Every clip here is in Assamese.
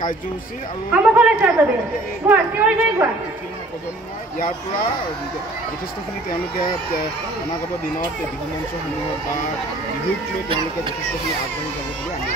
কাৰ্যসূচী আৰু ইয়াৰ পৰা যথেষ্টখিনি তেওঁলোকে অনাগত দিনত বিহু মঞ্চসমূহত বা বিহুক লৈ তেওঁলোকে যথেষ্টখিনি আগবাঢ়ি যাব বুলি আমি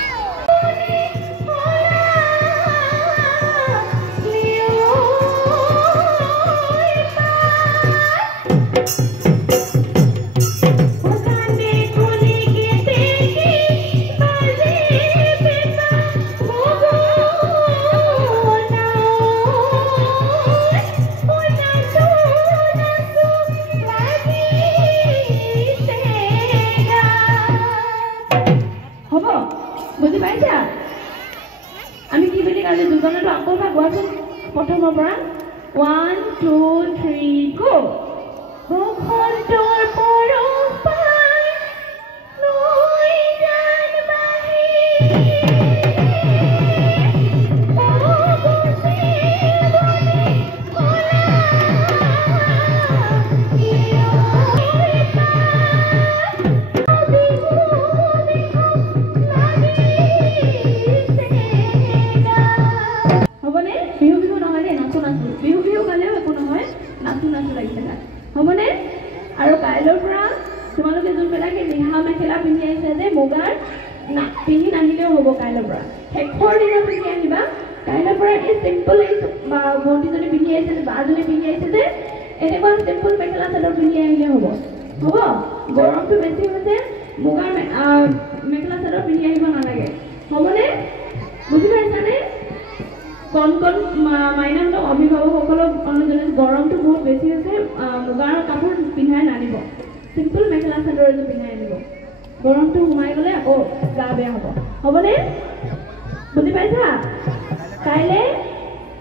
প্ৰথমৰ পৰা 1 2 3 গো বসন্তৰ পৰপাই নৈ গান বাহি আৰু কাইলৰ পৰা তোমালোকে যোনবিলাকে ৰিহা মেখেলা পিন্ধি আহিছে যে মুগাৰ পিন্ধি নাহিলেও হ'ব কাইলৰ পৰা শেষৰ দিনা পিন্ধি আহিবা কাইলৰ পৰা এই চিম্পল বা ভণ্টিজনী পিন্ধি আহিছে যে বাজনী পিন্ধি আহিছে যে এনেকুৱা চিম্পল মেখেলা চাদৰ পিন্ধি আহিলে হ'ব গৰমটো বেছি হৈছে মুগাৰ মেখেলা চাদৰ পিন্ধি আহিব নালাগে হ'বনে বুজি পাইছানে কণ কণ মাইনাহঁতক অভিভাৱকসকলক গৰমটো বহুত বেছি হৈছে মুগাৰ কাপোৰ পিন্ধাই নানিব চিম্পল মেখেলা চাদৰ এযোৰ পিন্ধাই আনিব গৰমটো সোমাই গ'লে আকৌ গা বেয়া হ'বনে বুজি পাইছা কাইলৈ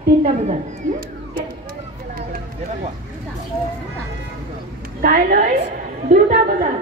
3টা বজাত কাইলৈ 2টা বজাত